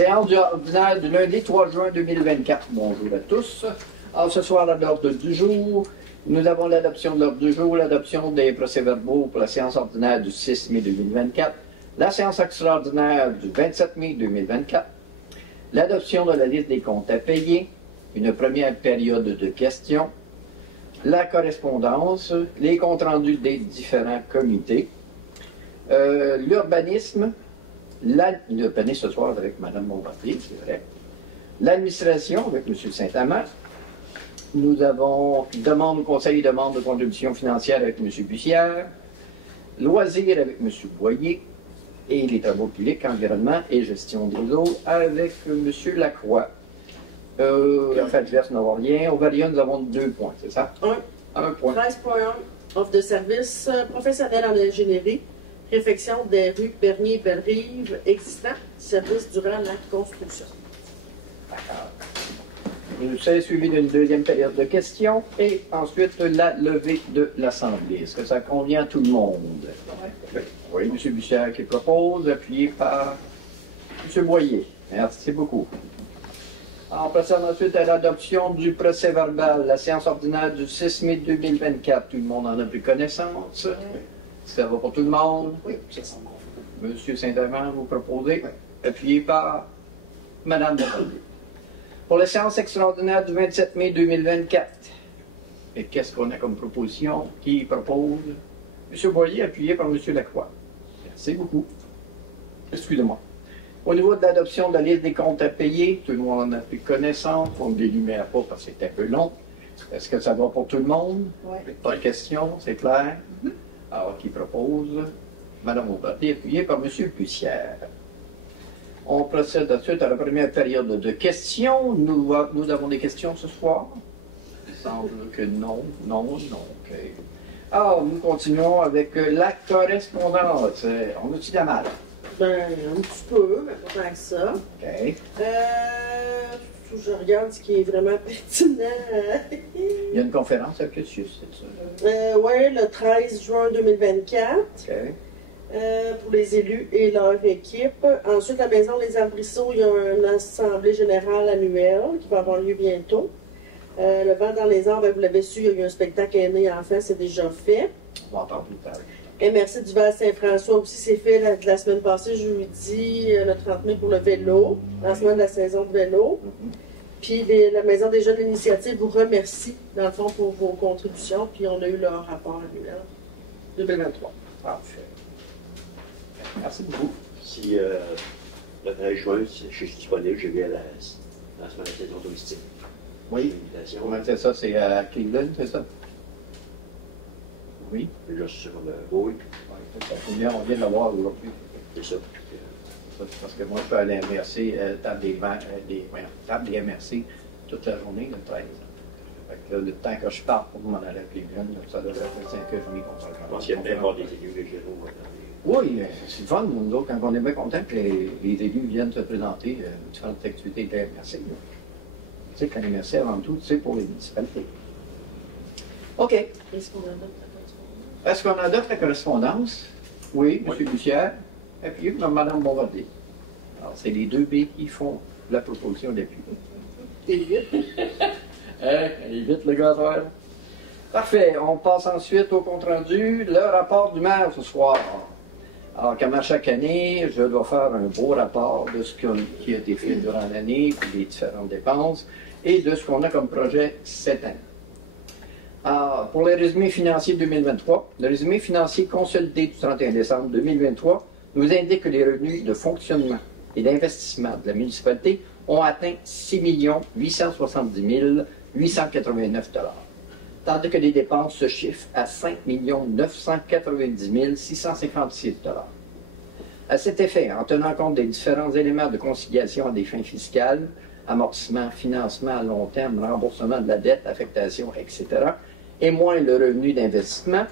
Séance ordinaire du lundi 3 juin 2024. Bonjour à tous. Alors, ce soir, à l'ordre du jour, nous avons l'adoption de l'ordre du jour, l'adoption des procès-verbaux pour la séance ordinaire du 6 mai 2024, la séance extraordinaire du 27 mai 2024, l'adoption de la liste des comptes à payer, une première période de questions, la correspondance, les comptes rendus des différents comités, l'urbanisme, l'urbanisme ce soir avec Mme Bombardier, c'est vrai, l'administration avec M. Saint-Amand, nous avons conseil et demande de contribution financière avec M. Bussière, loisirs avec M. Boyer, et les travaux publics, environnement et gestion des eaux avec M. Lacroix. En fait, divers n'avons rien. Au Varia, nous avons 2 points, c'est ça? Un point. 13.1, offre de services professionnels en ingénierie, réfection des rues Bernier et Bellerive existants, services durant la construction. D'accord. C'est suivi d'une deuxième période de questions et ensuite la levée de l'Assemblée. Est-ce que ça convient à tout le monde? Oui, M. Bussière qui propose, appuyé par M. Boyer. Merci beaucoup. On procède ensuite à l'adoption du procès-verbal, la séance ordinaire du 6 mai 2024. Tout le monde en a pris connaissance. Ça va pour tout le monde? Oui, c'est ça. M. Saint-Amand, vous proposez, appuyé par Mme Bombardier. Pour la séance extraordinaire du 27 mai 2024, et qu'est-ce qu'on a comme proposition? Qui propose? M. Boyer, appuyé par M. Lacroix. Merci beaucoup. Excusez-moi. Au niveau de l'adoption de la liste des comptes à payer, tout le monde en a pris connaissance. On ne l'énumère pas parce que c'est un peu long. Est-ce que ça va pour tout le monde? Oui. Pas de question, c'est clair? Alors, qui propose? Mme Bombardier, appuyée par M. Bussière. On procède ensuite à la première période de questions. Nous avons des questions ce soir? Il semble que non. OK. Alors, nous continuons avec la correspondance. On a-tu de la mal? Ben, un petit peu, mais pas tant que ça. OK. Je regarde ce qui est vraiment pertinent. Il y a une conférence avec Lucius, c'est ça? Oui, le 13 juin 2024. OK. Pour les élus et leur équipe. Ensuite, la Maison des Arbrisseaux, il y a une assemblée générale annuelle qui va avoir lieu bientôt. Le vent dans les arbres, vous l'avez su, il y a eu un spectacle aîné enfant, c'est déjà fait. On va entendre plus tard. Et merci du Val-Saint-François aussi, c'est fait la semaine passée, jeudi, le 30 mai pour le vélo, lancement de la saison de vélo. Puis la Maison des Jeunes de l'Initiative vous remercie, dans le fond, pour vos contributions. Puis on a eu leur rapport annuel 2023. Parfait. Merci beaucoup. Si le 13 juin, je suis disponible, je viens à la semaine de saison touristique. Oui. Comment c'est ça? C'est à Cleveland, c'est ça? Oui. Là, sur le... Oui. On vient de l'avoir aujourd'hui. C'est ça. Parce que moi, je peux aller à MRC, table des MRC, toute la journée, le 13. Fait que là, le temps que je parte pour m'en aller à Cleveland, ça devrait être 5h30 qu'on s'en Je pense qu'il y a peut-être encore des élus régionaux. Oui, c'est le fun, nous autres, quand on est bien contents que les élus viennent se présenter différentes activités de la MRC. Tu sais, quand les MRC, avant tout, c'est pour les municipalités. OK. Est-ce qu'on adopte la correspondance? Est-ce qu'on adopte la correspondance? Oui, M. Bussière, appuyé par Mme Bombardier. Alors, c'est les 2 B qui font la proposition d'appui. C'est vite. Évite le gazeur. Parfait. On passe ensuite au compte-rendu. Le rapport du maire ce soir. Alors, comme à chaque année, je dois faire un beau rapport de ce qui a été fait durant l'année, puis les différentes dépenses, et de ce qu'on a comme projet cette année. Alors, pour le résumé financier 2023, le résumé financier consolidé du 31 décembre 2023 nous indique que les revenus de fonctionnement et d'investissement de la municipalité ont atteint 6 870 889 $, tandis que les dépenses se chiffrent à 5 990 656 $. À cet effet, en tenant compte des différents éléments de conciliation à des fins fiscales, amortissement, financement à long terme, remboursement de la dette, affectation, etc., et moins le revenu d'investissement,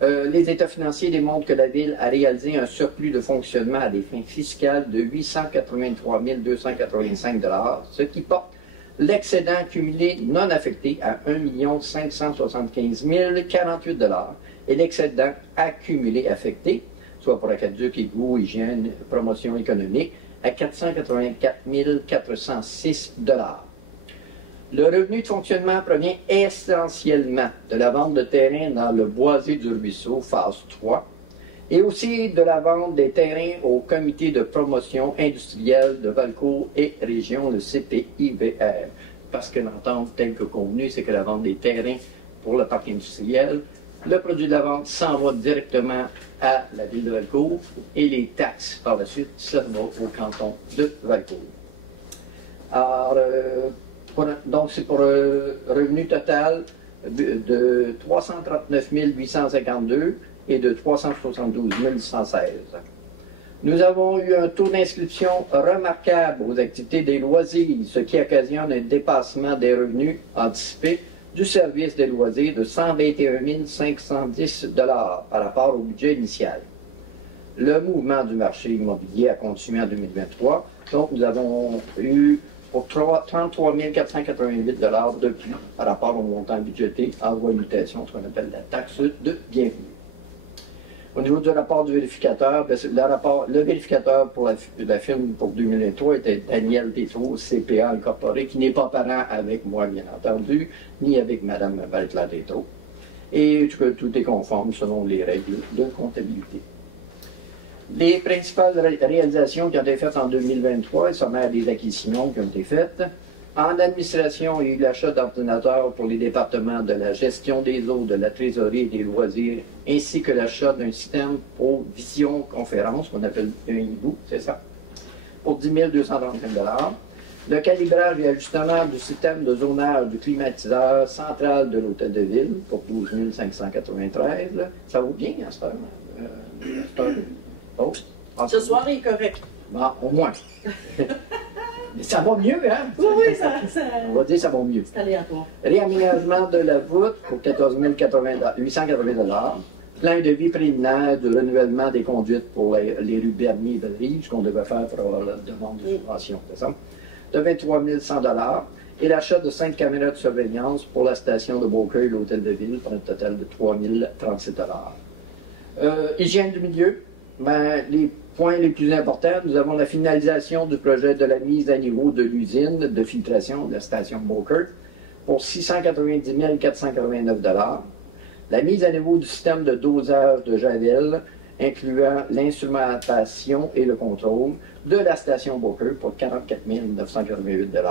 les états financiers démontrent que la Ville a réalisé un surplus de fonctionnement à des fins fiscales de 883 285 $, ce qui porte l'excédent cumulé non affecté à 1 575 048 $ et l'excédent accumulé affecté, soit pour aqueduc, égout, hygiène, promotion économique, à 484 406 $. Le revenu de fonctionnement provient essentiellement de la vente de terrains dans le boisé du ruisseau, phase 3, et aussi de la vente des terrains au comité de promotion industrielle de Valcourt et région, le CPIVR. Parce que l'entente telle que convenue, c'est que la vente des terrains pour le parc industriel, le produit de la vente s'en va directement à la ville de Valcourt et les taxes, par la suite, ça va au canton de Valcourt. Alors, donc c'est pour un revenu total de 339 852 et de 372 116. Nous avons eu un taux d'inscription remarquable aux activités des loisirs, ce qui occasionne un dépassement des revenus anticipés du service des loisirs de 121 510 $ par rapport au budget initial. Le mouvement du marché immobilier a continué en 2023, donc nous avons eu pour 33 488 $ de plus par rapport au montant budgété en voie de mutation, ce qu'on appelle la taxe de bienvenue. Au niveau du rapport du vérificateur, le vérificateur pour la firme pour 2023 était Daniel Tétrault, CPA incorporé, qui n'est pas parent avec moi, bien entendu, ni avec Mme Valcla Tétrault. Et tout est conforme selon les règles de comptabilité. Les principales réalisations qui ont été faites en 2023, il sommaire des acquisitions qui ont été faites. En administration, il y a eu l'achat d'ordinateurs pour les départements de la gestion des eaux, de la trésorerie et des loisirs, ainsi que l'achat d'un système pour visioconférence, qu'on appelle un hibou, c'est ça, pour 10 235 $. Le calibrage et ajustement du système de zonage du climatiseur central de l'hôtel de ville pour 12 593. Ça vaut bien à cette heure. Oh. Ce soir, il est correct. Bon, au moins. Mais ça va mieux, hein? Oui, ça... On va dire que ça va mieux. C'est aléatoire. Réaménagement de la voûte pour 14 880 $. Plein de vie préliminaire du renouvellement des conduites pour les rues Bernier et Bellerive, ce qu'on devait faire pour avoir la demande de subvention, c'est ça? De 23 100 $. Et l'achat de 5 caméras de surveillance pour la station de Beaucueil, l'hôtel de ville, pour un total de 3 037 $. Hygiène du milieu. Ben, les points les plus importants, nous avons la finalisation du projet de la mise à niveau de l'usine de filtration de la station Beaucueil pour 690 489 $. La mise à niveau du système de dosage de Javel, incluant l'instrumentation et le contrôle de la station Beaucueil pour 44 988 $.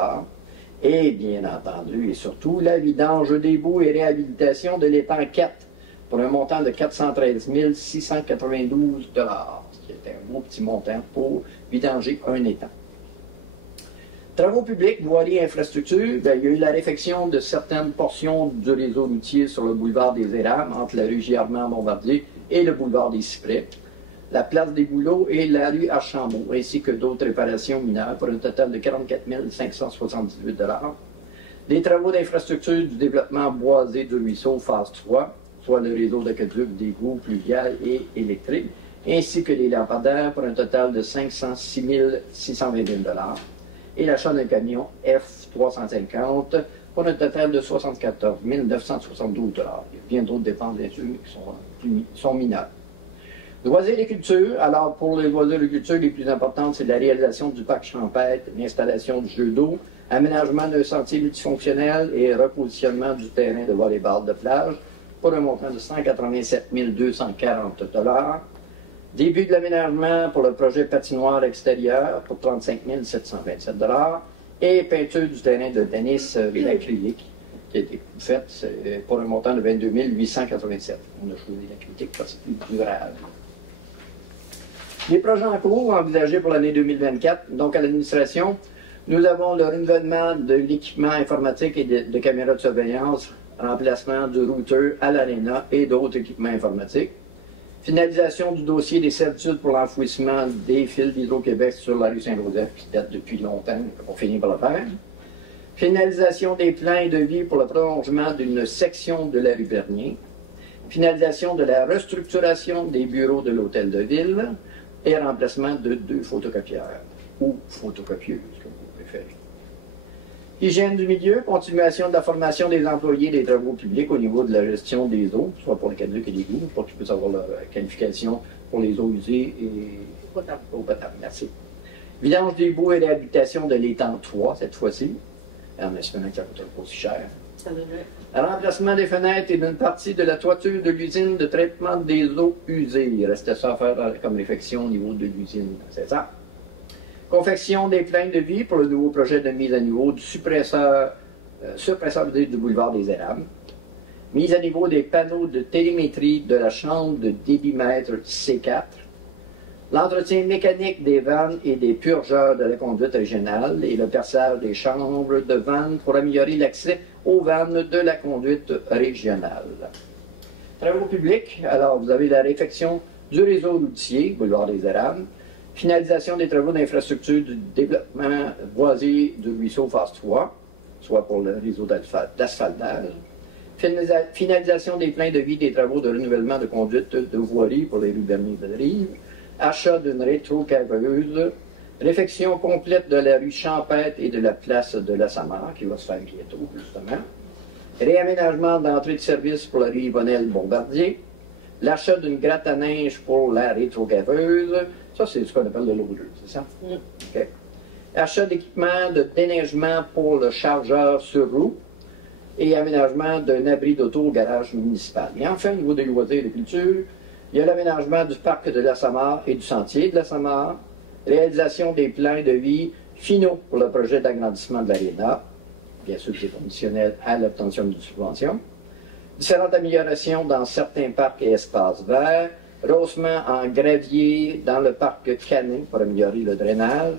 Et bien entendu et surtout, la vidange des boues et réhabilitation de l'étang 4 pour un montant de 413 692 $, ce qui était un beau petit montant pour vidanger un étang. Travaux publics, voirie et infrastructures, il y a eu la réfection de certaines portions du réseau routier sur le boulevard des Érables, entre la rue Girardin-Bombardier et le boulevard des Cyprès, la place des Bouleaux et la rue Archambault, ainsi que d'autres réparations mineures pour un total de 44 578 $. Les travaux d'infrastructure du développement boisé du ruisseau, phase 3, soit le réseau d'aqueduc, d'égouts, pluvial et électrique, ainsi que les lampadaires pour un total de 506 621 $. Et l'achat d'un camion F350 pour un total de 74 972 $. Il y a bien d'autres dépenses, bien sûr, qui sont mineures. Loisirs et culture. Alors, pour les loisirs et culture, les plus importantes, c'est la réalisation du parc champêtre, l'installation du jeu d'eau, aménagement d'un sentier multifonctionnel et repositionnement du terrain de volleyball de plage pour un montant de 187 240 $. Début de l'aménagement pour le projet patinoire extérieur pour 35 727 $. Et peinture du terrain de tennis l'acrylique qui a été faite pour un montant de 22 887 $. On a choisi l'acrylique parce que c'est plus durable. Les projets en cours envisagés pour l'année 2024, donc à l'administration, nous avons le renouvellement de l'équipement informatique et de caméras de surveillance, remplacement du routeur à l'Arena et d'autres équipements informatiques. Finalisation du dossier des servitudes pour l'enfouissement des fils d'Hydro-Québec sur la rue Saint-Joseph, qui date depuis longtemps, on finit par le faire. Finalisation des plans et devis pour le prolongement d'une section de la rue Bernier. Finalisation de la restructuration des bureaux de l'hôtel de ville et remplacement de 2 photocopieurs ou photocopieuses, comme vous préférez. Hygiène du milieu, continuation de la formation des employés des travaux publics au niveau de la gestion des eaux, soit pour les caducs et les égouts, pour qu'ils puissent avoir leur qualification pour les eaux usées et eau potable. Merci. Vidange des boues et réhabilitation de l'étang 3, cette fois-ci. En espérant que ça ne coûtera pas aussi cher. Ça devrait. Remplacement des fenêtres et d'une partie de la toiture de l'usine de traitement des eaux usées. Il restait ça à faire comme réflexion au niveau de l'usine, c'est ça. Confection des plans de vie pour le nouveau projet de mise à niveau du suppresseur du boulevard des Érables. Mise à niveau des panneaux de télémétrie de la chambre de débitmètre C4. L'entretien mécanique des vannes et des purgeurs de la conduite régionale et le perçage des chambres de vannes pour améliorer l'accès aux vannes de la conduite régionale. Travaux publics, alors vous avez la réfection du réseau routier, boulevard des Érables, finalisation des travaux d'infrastructure du développement boisé du ruisseau phase 3, soit pour le réseau d'asphaltage, finalisation des plans de vie des travaux de renouvellement de conduite de voirie pour les rues Bernier-Bellerive, achat d'une rétro-caveuse, réfection complète de la rue Champêtre et de la place de la Samar, qui va se faire bientôt, justement, réaménagement d'entrée de service pour la rue Yvonnel-Bombardier, l'achat d'une gratte à neige pour la rétro-caveuse, ça c'est ce qu'on appelle le loader, c'est ça? Mm. OK. Achat d'équipement de déneigement pour le chargeur sur roue et aménagement d'un abri d'auto au garage municipal. Et enfin, au niveau des loisirs et de culture, il y a l'aménagement du parc de la Samar et du sentier de la Samar, réalisation des plans de vie finaux pour le projet d'agrandissement de l'aréna, bien sûr c'est conditionnel à l'obtention d'une subvention, différentes améliorations dans certains parcs et espaces verts, rehaussement en gravier dans le parc Canet pour améliorer le drainage,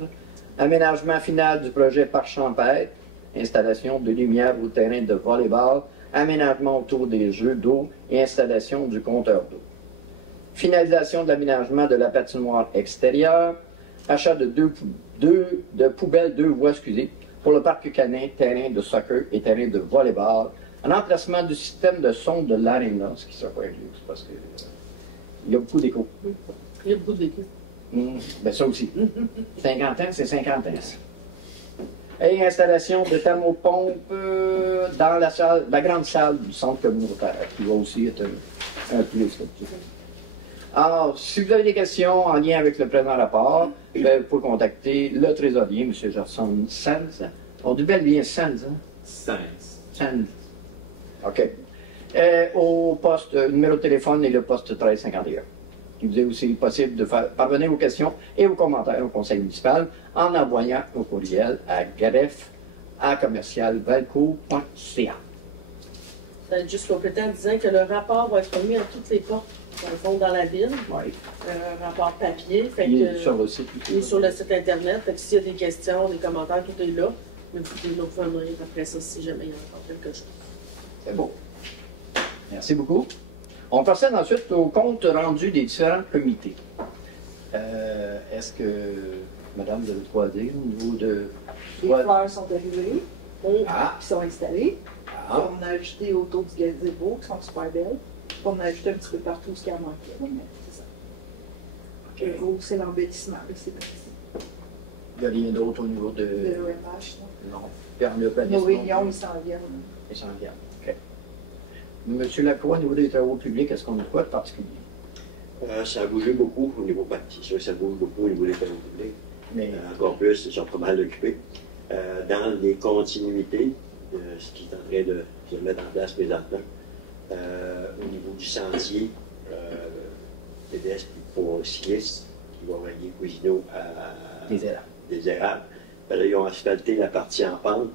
aménagement final du projet Parc Champêtre, installation de lumière au terrain de volleyball, aménagement autour des jeux d'eau et installation du compteur d'eau. Finalisation de l'aménagement de la patinoire extérieure, achat de deux poubelles, deux voies, pour le parc canin, terrain de soccer et terrain de volleyball, un remplacement du système de son de l'aréna, ce qui sera pas injuste parce que il y a beaucoup d'écho. Il y a beaucoup d'écho. Ben ça aussi. 50 ans, c'est 50 ans. Et installation de thermopompes dans la grande salle du centre communautaire, qui va aussi être un plus. Alors, si vous avez des questions en lien avec le présent rapport, ben, vous pouvez contacter le trésorier, M. Gerson Sanz. On dit bel bien Sanz, hein? Sanz. OK. Au poste, numéro de téléphone et le poste 1351. Il vous est aussi possible de faire parvenir vos questions et vos commentaires au conseil municipal en envoyant un courriel à greffe@commercialvalco.ca. Ça va être juste complété en disant que le rapport va être remis à toutes les portes, dans le fond, dans la ville. Oui. Rapport papier. Fait Il que, est sur le site. il est sur le site Internet. Fait que s'il y a des questions, des commentaires, tout est là. Mais vous pouvez nous revenir après ça si jamais il y a encore quelque chose. C'est beau. Merci beaucoup. On procède ensuite au compte rendu des différents comités. Est-ce que, madame, vous avez de quoi dire au niveau de... Les fleurs sont arrivées, Ah, qui sont installées. ah, On a ajouté autour du gazebo, qui sont super belles. On a ajouté un petit peu partout ce qui en manquait, là, mais c'est ça. Le gros, c'est l'embellissement, là, c'est parti. il n'y a rien d'autre au niveau de... Le OMH, Non. Puis en urbanisme, nos réunions, ils s'en viennent. ils s'en viennent. OK. Monsieur Lacroix, au niveau des travaux publics, est-ce qu'on a quoi de particulier? Ça a bougé beaucoup au niveau, c'est sûr que ça bouge beaucoup au niveau des travaux publics. Mais, Encore plus, ils sont pas mal occupés. Dans les continuités de ce qui est en train de se mettre en place présentement, au niveau du sentier, pédestre pour cyclistes qui va relier Cousineau à des Érables. Ben là, ils ont asphalté la partie en pente.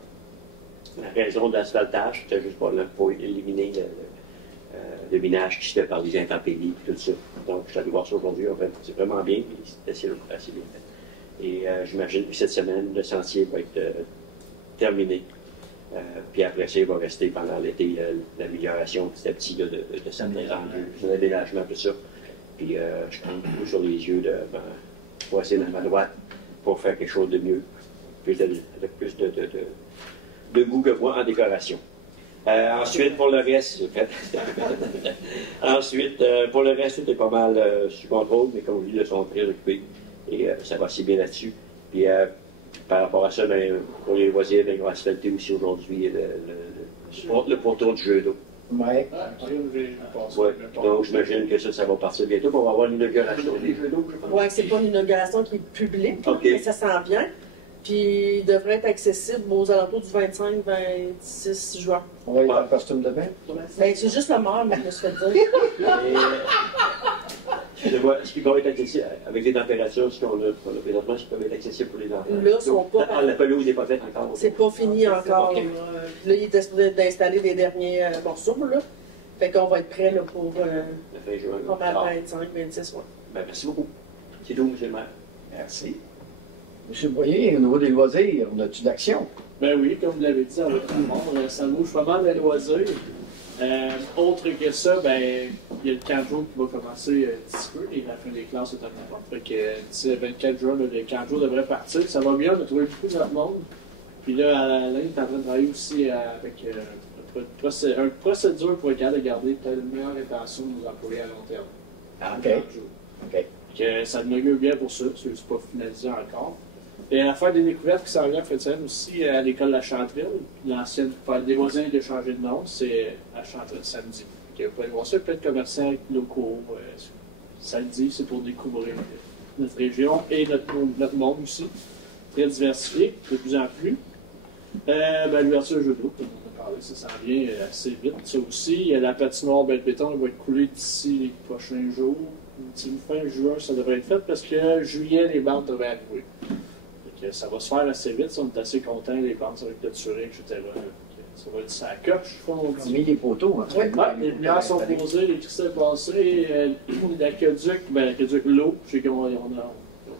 La raison de l'asphaltage, c'était juste pour éliminer le minage qui se fait par les intempéries et tout ça. Donc, je suis allé voir ça aujourd'hui. En fait, c'est vraiment bien, mais c'est assez bien fait. Et j'imagine que cette semaine, le sentier va être terminé. Puis après ça, il va rester pendant l'été l'amélioration petit à petit de certains rendus, de déménagement, tout ça. Puis je compte beaucoup sur les yeux de passer dans ma droite pour faire quelque chose de mieux, plus de goût que moi en décoration. Ensuite, pour le reste, pour le reste, tout est pas mal sous contrôle, mais comme je dis, ils sont très occupés et ça va assez bien là-dessus. Puis par rapport à ça, ben, pour les loisirs, ben, ils vont asphalter aussi aujourd'hui le pourtour du jeu d'eau. Ouais. J'ai passé. Ouais. Donc, j'imagine que ça va partir bientôt. On va avoir l'inauguration des Jeux d'eau, je pense. Oui, c'est pas une inauguration qui est publique, OK. mais ça s'en vient. Puis il devrait être accessible aux alentours du 25-26 juin. On va y avoir un costume de bain. Ben, c'est juste la mort, mais je me suis fait dire. Est-ce qu'ils vont être accessibles avec les températures, ce qu'on a présentement, est-ce qu'ils peuvent être accessibles pour les enfants? Là, ils sont pas. La pelouse n'est pas faite encore. C'est pas fini encore. OK. Là, il était supposé d'installer les derniers morceaux, là. Fait qu'on va être prêt là, pour La fin juin. pas mal Ah. 25-26 mois. Ben, merci beaucoup. C'est tout, monsieur le maire. Merci. Monsieur Boyer, au niveau des loisirs, on a-tu d'action? Ben oui, comme vous l'avez dit, avec tout le monde, ça bouge pas mal les loisirs. Autre que ça, ben, il y a le 4 jours qui va commencer d'ici peu, et la fin des classes est à fait que d'ici le 24 juin, les 4 jours devraient partir. Ça va bien, on a trouvé beaucoup de monde. Puis là, Alain est en train de travailler aussi avec une procédure pour être capable de garder peut-être une meilleure rétention de nos employés à long terme. Ah, OK. 40 jours. OK. Que ça m'augure bien pour ça, c'est pas finalisé encore. Et à la fin des découvertes qui s'en vient aussi à l'école La Chanterelle, l'ancienne fête des voisins de changer de nom, c'est à Chanterelle samedi. Donc, vous pouvez voir ça, plein de commerçants locaux. Samedi, c'est pour découvrir notre région et notre monde aussi. Très diversifié, de plus en plus. L'ouverture de jeux d'eau, comme on a parlé, ça s'en vient assez vite. Ça aussi, la patinoire belle béton elle va être coulée d'ici les prochains jours. Fin juin, ça devrait être fait parce que juillet, les bandes devraient arriver. Donc, ça va se faire assez vite, on est assez contents, les bandes vont être clôturées, etc. Donc, ça va être ça coche, comme on On a dit. mis les poteaux. Hein, Oui, les lumières sont posées, les cristaux passés, l'aqueduc, l'eau, je sais qu'on a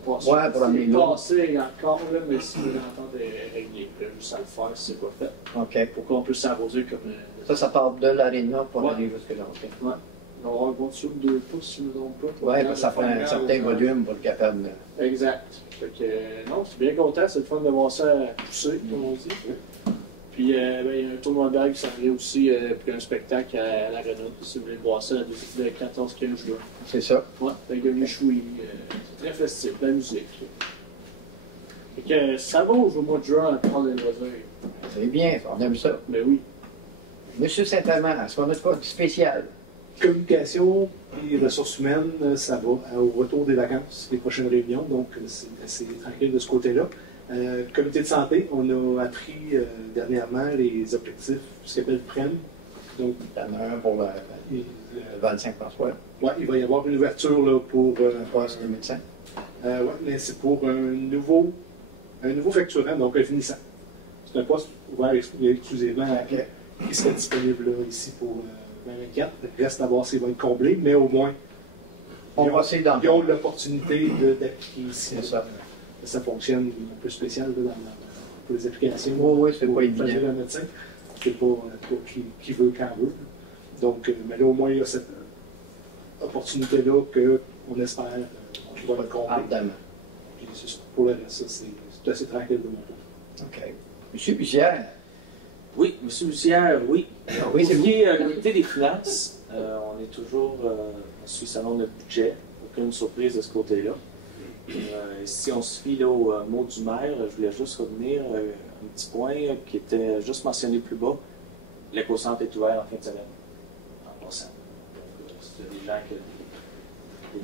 passé. Ouais, pour amener l'eau. Passé encore, là, mais si vous l'entendez régler, juste à le faire si c'est pas fait. OK. Pour qu'on puisse s'arroser comme. Ça part de l'aréna pour Ouais. aller jusque là. OK. Ouais. On va avoir un bon dessous de 2 pouces, si nous ne pas. Oui, ça prend un certain volume pour être capable de... Exact. Fait que, non, je suis bien content, c'est le fun de voir ça pousser, comme on dit. Puis, il y a un tournoi de bague qui s'en vient aussi pour un spectacle à l'Arena, si vous voulez voir ça, le 14-15 juin. C'est ça. Ouais, avec un méchoui, c'est très festif, la musique. Fait que, ça va au mois de juin encore les loisirs. C'est bien, on aime ça. Ben oui. Monsieur Saint-Amand, est-ce qu'on a quoi de spécial? Communication et ressources humaines, ça va au retour des vacances, les prochaines réunions, donc c'est assez tranquille de ce côté-là. Comité de santé, on a appris dernièrement les objectifs, ce qu'ils appellent PREM. Donc, Il y en a un pour le 25 François, ouais, il va y avoir une ouverture là, pour un poste de médecin. ouais, mais c'est pour un nouveau facturant, donc un finissant. C'est un poste ouvert exclusivement OK. qui serait disponible là, ici pour 2024. Il reste à voir s'il va être comblé, mais au moins, On va essayer d'en ils ont l'opportunité d'appliquer ici. C'est ça. Ça fonctionne un peu spécial là, pour les applications. Oui, c'est pas Pour évident. choisir un médecin. C'est pas qui veut quand veut. Donc, mais là, au moins, il y a cette opportunité-là qu'on espère qu'il va être comblé. Ardemment. Puis c'est ça. Pour le reste, ça, c'est assez tranquille de mon côté. OK. Monsieur Bussière. Oui, M. Bussière, oui. Oui, c'est Pour ce qui est comité des finances, on est toujours sous le salon de budget. Aucune surprise de ce côté-là. Si on se fie là, au mot du maire, je voulais juste revenir un petit point qui était juste mentionné plus bas. L'éco-centre est ouvert en fin de semaine, en passant. Donc, c'est des gens qui ont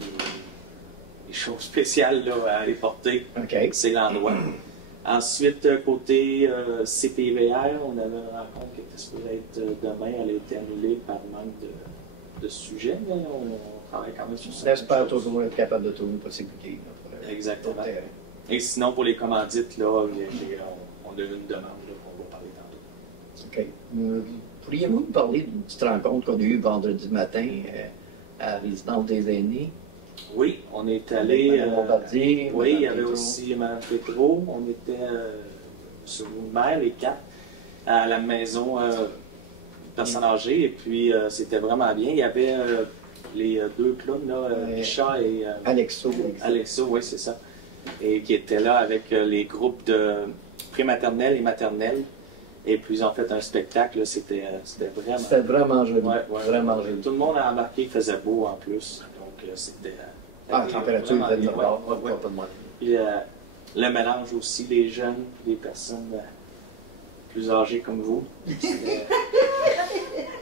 des choses spéciales là, à aller porter. OK. C'est l'endroit. Ensuite, côté CPVR, on avait une rencontre qui était supposée être demain. Elle a été annulée par manque de sujet, mais on travaille quand même sur ça. On espère toujours être capable de trouver une possibilité. là, pour Exactement. pour le terrain. Et sinon, pour les commandites, là, on a une demande là, qu'on va parler tantôt. OK. Pourriez-vous nous parler d'une petite rencontre qu'on a eue vendredi matin à la résidence des aînés? Oui, on est allé. Mme Bombardier, Oui, il y Mme avait Pétro. aussi Mme Pétro. On était sur une mère, les 4, à la maison personnes âgées. Et puis, c'était vraiment bien. Il y avait les 2 clowns, là, Richard et Alexo. Alexo, oui, c'est ça. Et qui étaient là avec les groupes de prématernelle et maternelle. Et puis, ils ont fait un spectacle. là, C'était vraiment. C'était vraiment joli. Ouais, Vraiment joli. Tout le monde a embarqué, il faisait beau en plus. Donc, c'était. Ah, la température vraiment était bien. normale. Ouais, ouais. Pas de mal. Puis le mélange aussi, les jeunes, les personnes plus âgées comme vous.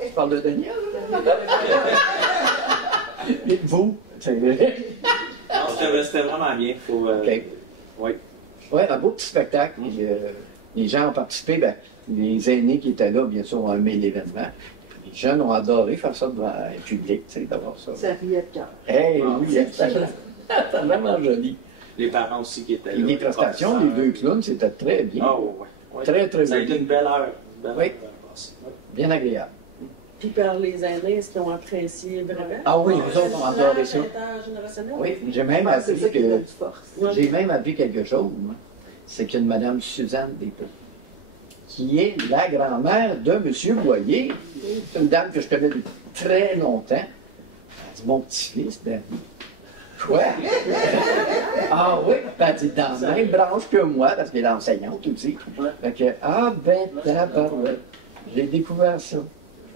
Je parle de Daniel. Et vous? C'était vraiment bien. Faut, OK. Oui. Oui, un beau petit spectacle. Puis, les gens ont participé. Ben, les aînés qui étaient là, bien sûr, ont aimé l'événement. Les jeunes ont adoré faire ça devant un public, tu sais, d'avoir ça. Ça riait de cœur. Hey, Ah, oui, c'était vraiment joli. Les parents aussi qui étaient Et là. les prestations, les deux clowns, c'était très bien. Ah, oui. Ouais. Très, très Ça a bien. été une belle heure. Oui. Passée. Bien agréable. Puis par les aînés, est-ce qu'ils ont apprécié vraiment? Ah oui, nous autres, on a adoré ça. Intergénérationnel? Oui, j'ai même Ah, c'est ça appris qui donne que... du force. J'ai même appris quelque chose, moi. C'est qu'une Madame Suzanne Després, qui est la grand-mère de M. Boyer. C'est une dame que je connais depuis très longtemps. Elle dit, mon petit-fils, Danny. Quoi? Ah oui? Elle dit, dans la même branche que moi, parce qu'elle est enseignante aussi. Fait que, ah ben, tabarouette. J'ai découvert ça.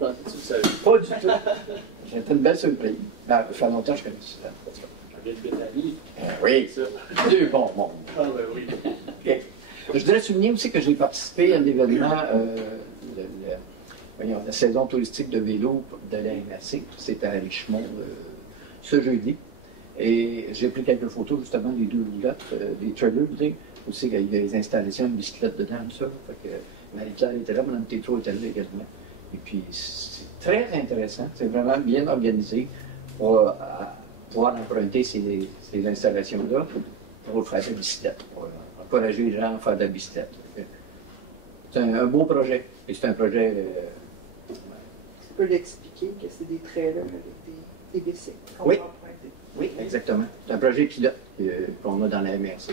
Je pense que tu le savais. Pas du tout. C'était une belle surprise. Ben, ça fait longtemps que je connais Suzanne. J'avais une belle amie. Oui, Ça. du bon monde. Ah, ben oui. OK. Je voudrais souligner aussi que j'ai participé à l'événement, la saison touristique de vélo de la MRC. C'était à Richmond ce jeudi. Et j'ai pris quelques photos justement des deux roulottes, des trailers, tu sais. Aussi, il y a des installations, une bicyclette dedans, tout ça. Fait que Marie-Claire était là, Mme Tétro était là également. Et puis, c'est très intéressant. C'est vraiment bien organisé pour pouvoir emprunter ces installations-là pour faire de la bicyclette, pour encourager les gens à faire de la bicyclette. C'est un beau projet. Et c'est un projet... Tu peux l'expliquer que c'est des trailers avec des bicycles qu'on Oui. peut emprunter. Oui, exactement. C'est un projet pilote qu'on a dans la MRC.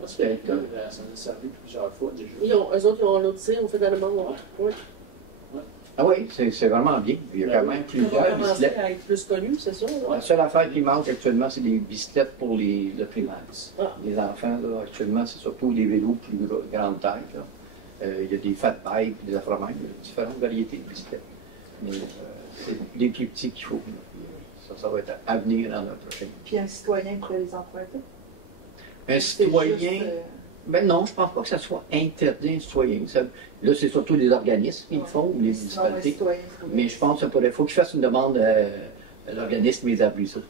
Parce que l'école, ça nous a servi plusieurs fois déjà. Eux autres, ils ont lotisé, on fait dans le monde. Oui. Ah oui, c'est vraiment bien. Il y a quand même Ils vont plusieurs commencer bicyclettes. à être plus connus, c'est ça? La seule affaire qui manque actuellement, c'est des bicyclettes pour le primaire. Ah. Les enfants, là, actuellement, c'est surtout des vélos plus grande taille. Là. Il y a des fat bikes, des afro-mêmes, il y a différentes variétés de bicyclettes. Mais c'est des plus petits qu'il faut. Là. Puis, ça va être à venir dans notre prochaine. Puis un citoyen pourrait les emprunter. Un C'est citoyen... juste, Ben non, je ne pense pas que ça soit interdit un citoyen. Là, c'est surtout les organismes qui le font, ou les sinon, un municipalités. citoyen pourrait- Mais je pense qu'il faut qu'il fasse une demande à l'organisme et appuie ça.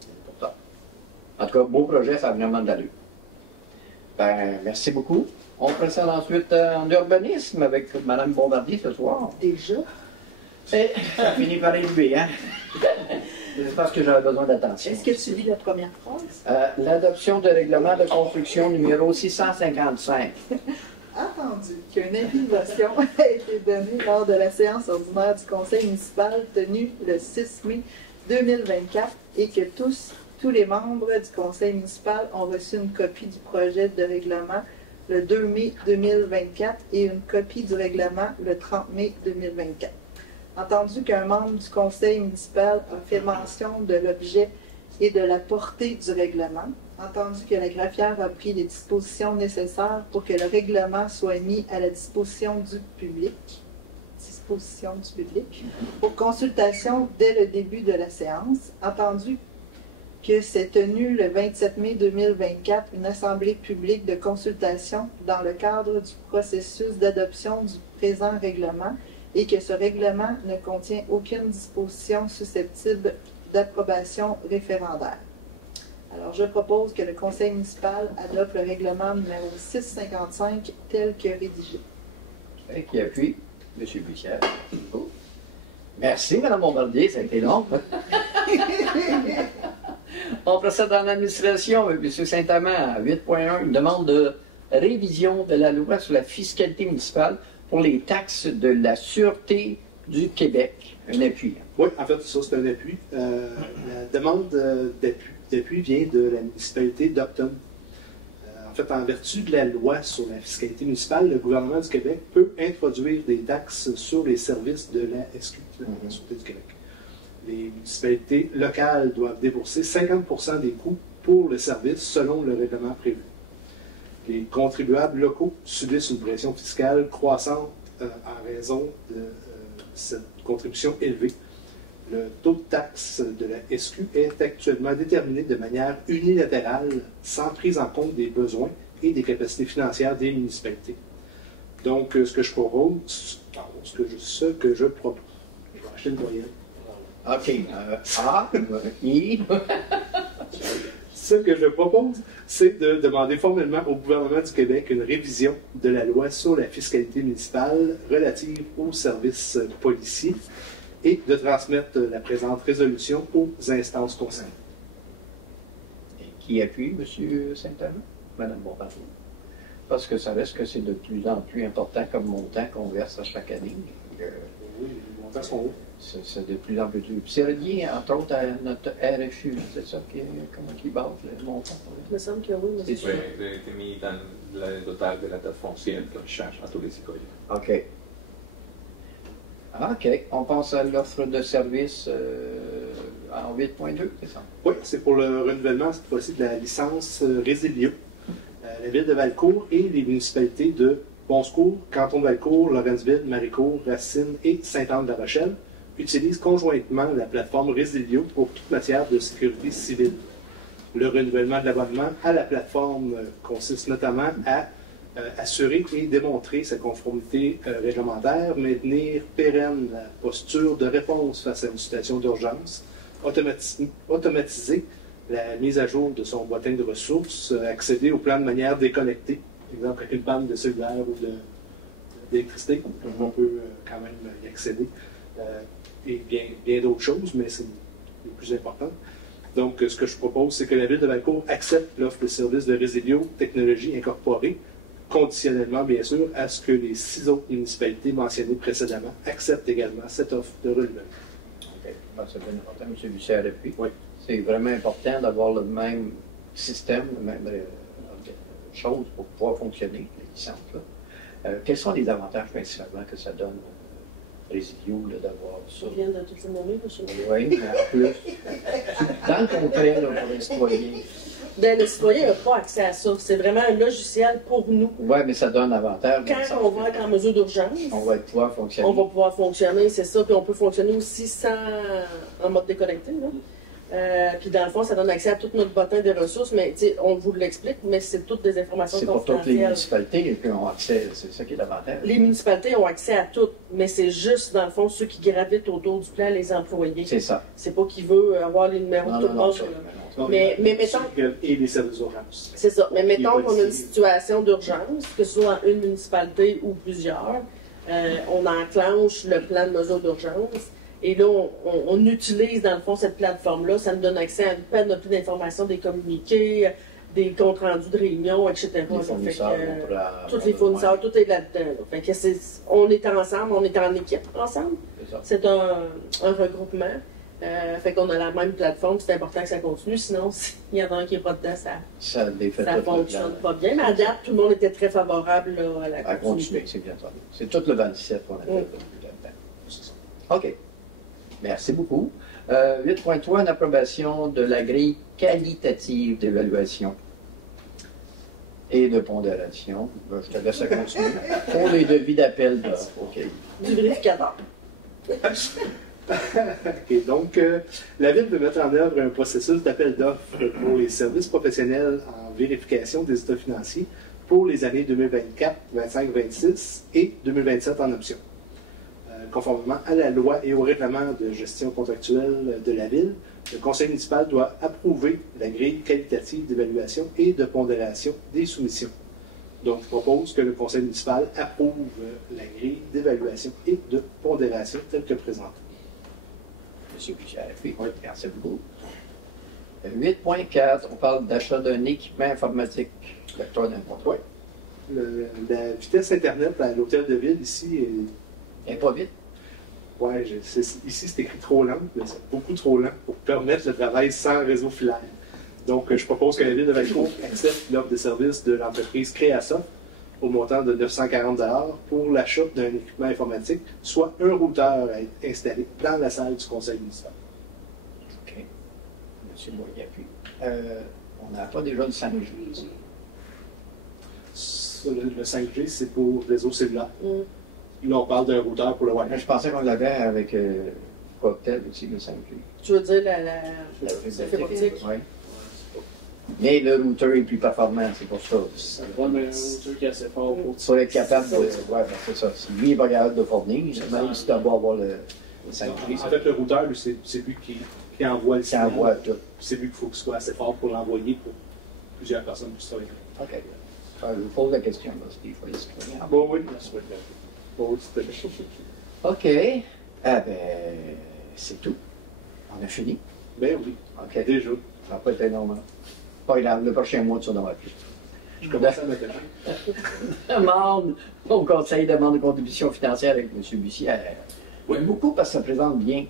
C'est important. En tout cas, beau projet, ça a vraiment de l'allure. Ben, merci beaucoup. On procède ensuite en urbanisme avec Mme Bombardier ce soir. Déjà? Et ça finit par élever, hein? Je pense que j'aurais besoin d'attention. Est-ce que tu lis la première phrase? L'adoption de règlement de construction numéro 655. Attendu qu'une invitation a été donnée lors de la séance ordinaire du conseil municipal tenue le 6 mai 2024 et que tous les membres du conseil municipal ont reçu une copie du projet de règlement le 2 mai 2024 et une copie du règlement le 30 mai 2024. Entendu qu'un membre du conseil municipal a fait mention de l'objet et de la portée du règlement, entendu que la greffière a pris les dispositions nécessaires pour que le règlement soit mis à la disposition du public, pour consultation dès le début de la séance, entendu que s'est tenue le 27 mai 2024 une assemblée publique de consultation dans le cadre du processus d'adoption du présent règlement et que ce règlement ne contient aucune disposition susceptible d'approbation référendaire. Alors, je propose que le conseil municipal adopte le règlement numéro 655 tel que rédigé. Et qui appuie M. Bussière. Oh. Merci, Mme Bombardier, ça a été long. On procède dans l'administration avec M. Saint-Amand à 8.1, une demande de révision de la loi sur la fiscalité municipale pour les taxes de la Sûreté du Québec. Un appui. Oui, en fait, ça, c'est un appui. La demande d'appui vient de la municipalité d'Upton. En fait, en vertu de la loi sur la fiscalité municipale, le gouvernement du Québec peut introduire des taxes sur les services de la SQ, la Sûreté du Québec. Les municipalités locales doivent débourser 50% des coûts pour le service selon le règlement prévu. Les contribuables locaux subissent une pression fiscale croissante en raison de cette contribution élevée. Le taux de taxe de la SQ est actuellement déterminé de manière unilatérale, sans prise en compte des besoins et des capacités financières des municipalités. Donc, ce que je propose, ce que je propose, je vais acheter une voyelle. OK. A, I. Ce que je propose, c'est de demander formellement au gouvernement du Québec une révision de la loi sur la fiscalité municipale relative aux services policiers et de transmettre la présente résolution aux instances concernées. Qui appuie, M. Saint-Amand? Mme Bombardier. Parce que ça reste que c'est de plus en plus important comme montant qu'on verse à chaque année. Oui, les montants sont hauts. C'est de plus en plus dur. Puis c'est relié, entre autres, à notre RFU. C'est ça qui base le montant. Il me semble que oui, mais C'est Oui, sûr. ça a été mis dans le total de la date foncière qui change dans tous les citoyens. OK. OK. On pense à l'offre de service en 8.2, c'est ça? Oui, c'est pour le renouvellement, cette fois-ci, de la licence Résilio. La ville de Valcourt et les municipalités de Bon-Secours, Canton de Valcourt, Lawrenceville, Maricourt, Racine et Sainte-Anne-de-la-Rochelle utilisent conjointement la plateforme Résilio pour toute matière de sécurité civile. Le renouvellement de l'abonnement à la plateforme consiste notamment à assurer et démontrer sa conformité réglementaire, maintenir pérenne la posture de réponse face à une situation d'urgence, automatiser la mise à jour de son boîtin de ressources, accéder au plan de manière déconnectée, par exemple avec une panne de cellulaire ou d'électricité, on peut quand même y accéder, et bien d'autres choses, mais c'est les plus importantes. Donc, ce que je propose, c'est que la Ville de Valcourt accepte l'offre de services de Résilio Technologies incorporée, conditionnellement, bien sûr, à ce que les 6 autres municipalités mentionnées précédemment acceptent également cette offre de renouvellement. OK. Ben, c'est bien important, M. Bussière appuie. Oui. C'est vraiment important d'avoir le même système, la même chose pour pouvoir fonctionner, les licences. Là. Quels sont les avantages principalement que ça donne Résilio d'avoir ça? je viens de tout le nommer, monsieur. Oui, mais en plus, dans le concret, là, pour les citoyens. Ben, le citoyen n'a pas accès à ça. C'est vraiment un logiciel pour nous. Oui, mais ça donne avantage. Quand on va être en mesure d'urgence, On va pouvoir fonctionner. on va pouvoir fonctionner, c'est ça. Puis on peut fonctionner aussi en mode déconnecté. Là. Puis dans le fond, ça donne accès à tout notre bottin de ressources, mais on vous l'explique, mais c'est toutes des informations C'est pour toutes les confidentielles. municipalités qui ont accès, c'est ça qui est l'avantage. Les municipalités ont accès à tout, mais c'est juste, dans le fond, ceux qui gravitent autour du plan, les employés. C'est ça. C'est pas qu'ils veulent avoir les numéros de tout le monde. Mais mettons, Et les services d'urgence. c'est ça. Mais mettons Les qu'on a une policiers. situation d'urgence, que ce soit dans une municipalité ou plusieurs, on enclenche le plan de mesure d'urgence. Et là, on utilise, dans le fond, cette plateforme-là. Ça nous donne accès à une panoplie d'informations, des communiqués, des comptes rendus de réunions, etc. Les fournisseurs, tous les fournisseurs, tout est là-dedans. Là. Fait que on est ensemble, on est en équipe ensemble. C'est ça. C'est un regroupement. Fait qu'on a la même plateforme, c'est important que ça continue. Sinon, s'il y en a un qui n'est pas dedans, Ça défait ça tout le fonctionne plan. pas bien. Mais à date, tout le monde était très favorable là, à la À continuer, continuité. c'est bien ça. C'est tout le 27 qu'on a fait là-dedans. OK. Merci beaucoup. 8.3, une approbation de la grille qualitative d'évaluation et de pondération. Je te laisse continuer. Pour les devis d'appel d'offres. OK. Du vérificateur. OK, donc, la Ville veut mettre en œuvre un processus d'appel d'offres pour les services professionnels en vérification des états financiers pour les années 2024, 25, 26 et 2027 en option. Conformément à la loi et au règlement de gestion contractuelle de la Ville, le Conseil municipal doit approuver la grille qualitative d'évaluation et de pondération des soumissions. Donc, je propose que le Conseil municipal approuve la grille d'évaluation et de pondération telle que présentée. Monsieur Bussière, oui, merci beaucoup. 8.4, on parle d'achat d'un équipement informatique. Lecteur d'un contrat. La vitesse Internet à l'hôtel de ville ici Et pas vite. ouais, ici c'est écrit trop lent, mais c'est beaucoup trop lent pour permettre le travail sans réseau filaire. Donc, je propose que la Ville de Valcourt accepte l'offre de service de l'entreprise Créasoft au montant de 940 $ pour l'achat d'un équipement informatique, soit un routeur à être installé dans la salle du conseil municipal. OK. Monsieur Boyer, puis. On n'a pas déjà le 5G ici. Le 5G, c'est pour réseau cellulaire. Mm. Là, on parle d'un routeur pour le Wi-Fi. Je pensais qu'on l'avait avec Cocktail aussi, le 5G. Tu veux dire la La fibre optique? Oui. Mais le routeur est plus performant, c'est pour ça. Ça va, mais un routeur qui est assez fort pour Il faut être capable de. Ouais, ben, c'est ça. Si lui n'est pas capable de fournir, même si tu as beau avoir le 5G, En fait, le routeur, lui, c'est lui qui envoie le ça signal. envoie tout. C'est lui qu'il faut qu'il soit assez fort pour l'envoyer pour plusieurs personnes qui travaillent. OK. Je vous pose la question, parce qu'il faut l'exprimer. Bon, oui. Bon, c'était OK. Ah ben, c'est tout. On a fini. Ben oui, OK. déjà. Ça n'a pas été énorme. Pas grave, le prochain mois, tu en auras plus. Je commence à m'attacher. Demande au conseil demande de contribution financière avec M. Bussière. Oui, beaucoup parce que ça présente bien.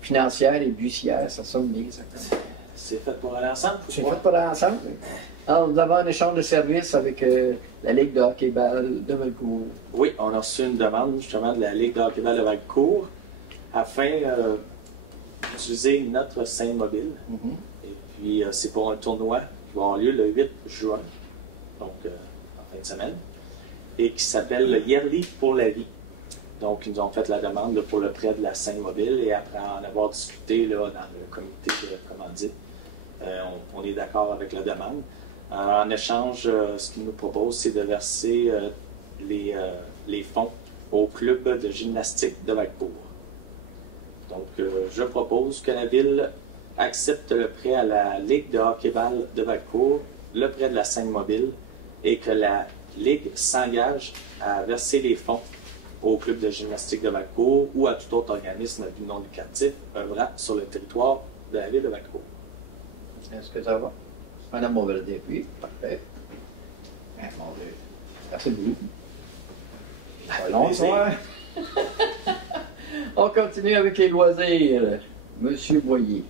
Financière et bussière, ça sonne bien, ça. C'est fait pour aller ensemble. C'est fait pour l'ensemble. Alors, nous avons un échange de services avec la Ligue de hockey-ball de Valcourt. Oui, on a reçu une demande justement de la Ligue de hockey-ball de Valcourt afin d'utiliser notre scène mobile. Et puis, c'est pour un tournoi qui va avoir lieu le 8 juin, donc en fin de semaine, et qui s'appelle le Yearly pour la vie. Donc, ils nous ont fait la demande là, pour le prêt de la scène mobile et après en avoir discuté là, dans le comité de commandite, on est d'accord avec la demande. En échange, ce qu'ils nous proposent, c'est de verser les fonds au club de gymnastique de Valcourt. Donc, je propose que la Ville accepte le prêt à la Ligue de hockey-ball de Valcourt, le prêt de la scène mobile, et que la Ligue s'engage à verser les fonds au club de gymnastique de Valcourt ou à tout autre organisme à but non lucratif œuvrant sur le territoire de la Ville de Valcourt. Est-ce que ça va? Madame Mauverdet, oui, parfait. Ben, mon Dieu. Merci beaucoup. Pas long, ça. On continue avec les loisirs. Monsieur Boyer.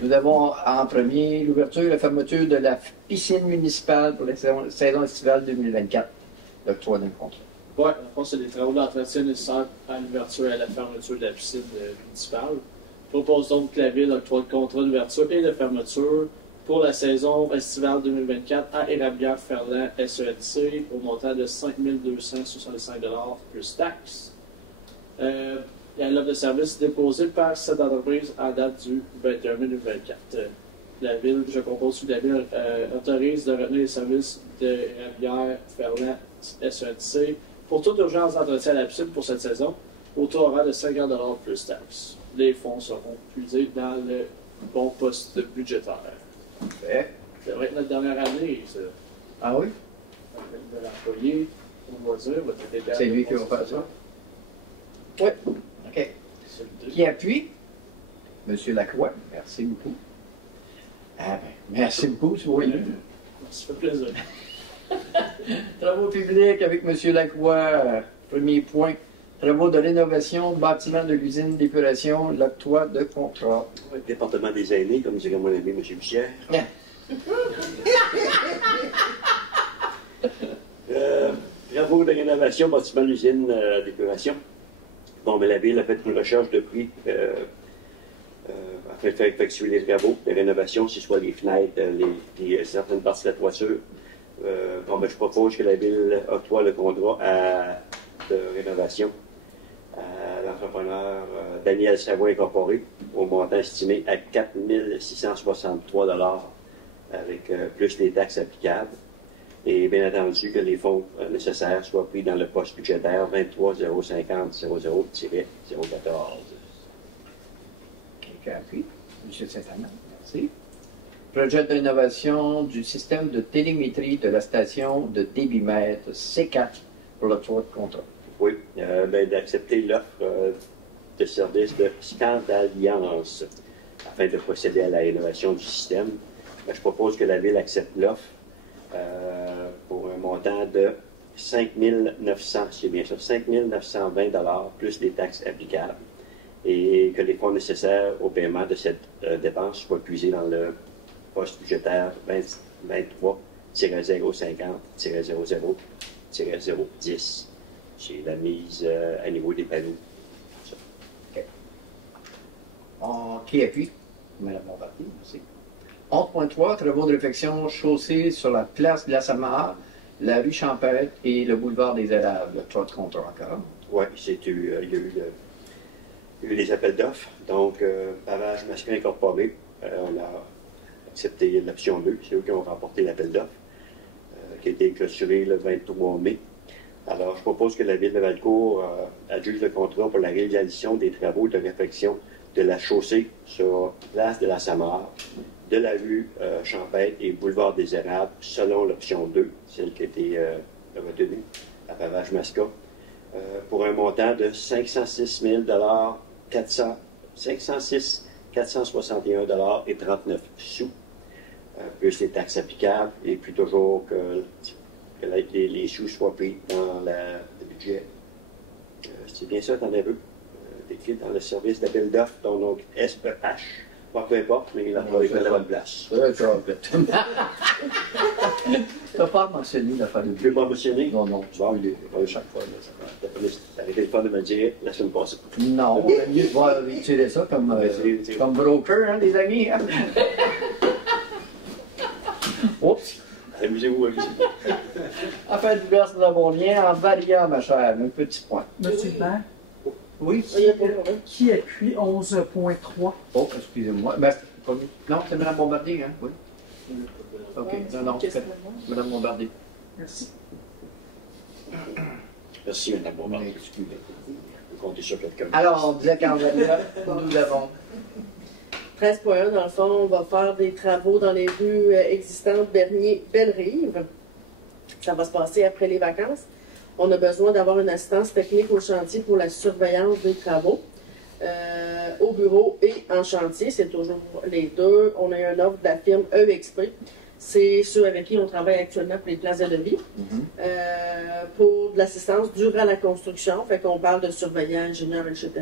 Nous avons en premier l'ouverture et la fermeture de la piscine municipale pour la saison estivale 2024. L'octroi d'un contrat. Oui, en fond, c'est des travaux d'entretien nécessaires à l'ouverture et à la fermeture de la piscine municipale. Je propose donc que la Ville octroie le contrat d'ouverture et de fermeture pour la saison estivale 2024 à Érablière-Ferland SENC au montant de 5 265 $ plus taxes. Il y a l'offre de service déposée par cette entreprise en date du 21 mai 2024. La Ville, je propose que la Ville autorise de retenir les services de Érablière-Ferland SENC pour toute urgence d'entretien à la piscine pour cette saison, au taux horaire de 50 $ plus taxes. Les fonds seront puisés dans le bon poste budgétaire. Parfait. Ça va être notre dernière année, ça. Ah oui? De l'employé, on va dire, va être C'est lui qui va faire ça? Oui. OK. C'est le deux. Qui appuie? Monsieur Lacroix, merci beaucoup. Ah ben, merci beaucoup, tu vois. Ça fait plaisir. Travaux publics avec M. Lacroix. Premier point. Travaux de rénovation, bâtiment de l'usine d'épuration, l'octroi de contrat. Le département des aînés, comme dirait mon ami M. Bussière. Travaux de rénovation, bâtiment de l'usine d'épuration. Bon, mais la Ville a fait une recherche de prix afin de faire effectuer les travaux de rénovation, si ce soit les fenêtres, certaines parties de la toiture. Bon, ben, je propose que la Ville octroie le contrat de rénovation à l'entrepreneur Daniel Savoie Incorporé au montant estimé à 4 663 $ avec plus les taxes applicables. Et bien entendu que les fonds nécessaires soient pris dans le poste budgétaire 23 050 00-014. Quelqu'un appuie? M. Saint-Amand, merci. Projet de rénovation du système de télémétrie de la station de débitmètre C4 pour l'octroi de contrat. Oui, d'accepter l'offre de service de Scandalliance afin de procéder à la rénovation du système. Je propose que la Ville accepte l'offre pour un montant de 5 900, c'est bien sûr, 5 920 $ plus les taxes applicables et que les fonds nécessaires au paiement de cette dépense soient puisés dans le poste budgétaire 23-050-00-010. C'est la mise à niveau des panneaux. OK. Qui appuie? Mme Bombardier, merci. 11.3, travaux de réfection chaussée sur la place de la Samara, la rue Champêtre et le boulevard des Érables. Le trois de contrat encore. Oui, il y a eu des appels d'offres. Donc, pavage masculin incorporé. On a accepté l'option 2. C'est eux qui ont remporté l'appel d'offres, qui a été clôturé le 23 mai. Alors, je propose que la Ville de Valcourt adjuge le contrat pour la réalisation des travaux de réfection de la chaussée sur place de la Samare, de la rue Champêtre et boulevard des Érables, selon l'option 2, celle qui a été retenue à Pavage Masca, pour un montant de 506 461 $ et 39 sous, plus les taxes applicables, et puis toujours que les sous soient pris dans le budget. C'est bien ça, t'en as vu, décrit dans le service d'appel d'offres, donc SEH. Pas peu importe, mais il a pas eu à la bonne place. Tu n'as pas mentionné l'affaire de Tu ne veux pas mentionner? Non, non, tu vas Chaque fois. T'as arrêté le temps de me dire la semaine passée. Non, on a mieux de voir utiliser ça comme broker, hein, les amis. Hein? Oups! Amusez-vous, amusez-vous. Affaire diverse de mon lien en variant, ma chère, un petit point. Monsieur Hubert, Oui? Il n'y a pas de problème. qui appuie 11.3? Oh, excusez-moi. Ben, non, c'est Mme Bombardier, hein? Oui. OK. Non, c'est Mme Bombardier. Merci. Merci, Mme Bombardier. Excusez. Vous comptez sur quelqu'un. Alors, on disait qu'en variant, nous avons 13.1, dans le fond, on va faire des travaux dans les rues existantes Bernier-Belle-Rive. Ça va se passer après les vacances. On a besoin d'avoir une assistance technique au chantier pour la surveillance des travaux. Au bureau et en chantier, c'est toujours les deux. On a eu une offre de la firme EXP. C'est ceux avec qui on travaille actuellement pour les plans de devis. Pour de l'assistance durant la construction, fait qu'on parle de surveillants, ingénieurs, etc.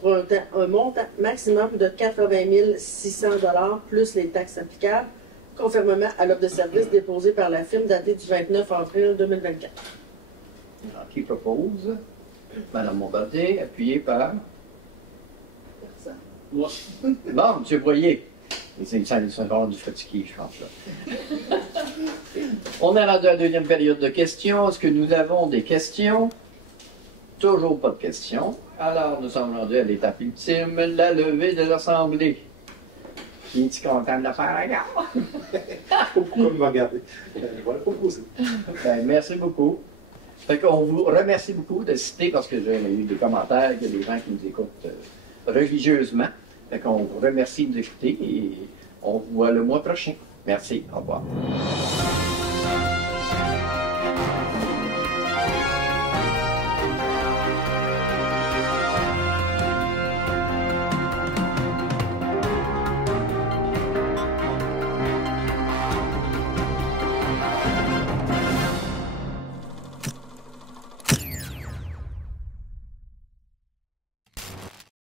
Pour un montant maximum de 80 600 $ plus les taxes applicables, conformément à l'offre de service déposée par la firme datée du 29 avril 2024. Alors, qui propose? Mme Bombardier, appuyée par... Personne. Moi. Bon, M. Boyer. Ils sont rendus fatigués, je pense. Là. On est rendu à la deuxième période de questions. Est-ce que nous avons des questions? Toujours pas de questions. Alors, nous sommes rendus à l'étape ultime, la levée de l'Assemblée. Qui est-tu content de le faire encore? Pourquoi me regarder? Voilà, proposer. Ben, merci beaucoup. Fait qu'on vous remercie beaucoup de citer, parce que j'ai eu des commentaires, il y a des gens qui nous écoutent religieusement. Fait qu'on vous remercie d'écouter et on vous voit le mois prochain. Merci. Au revoir.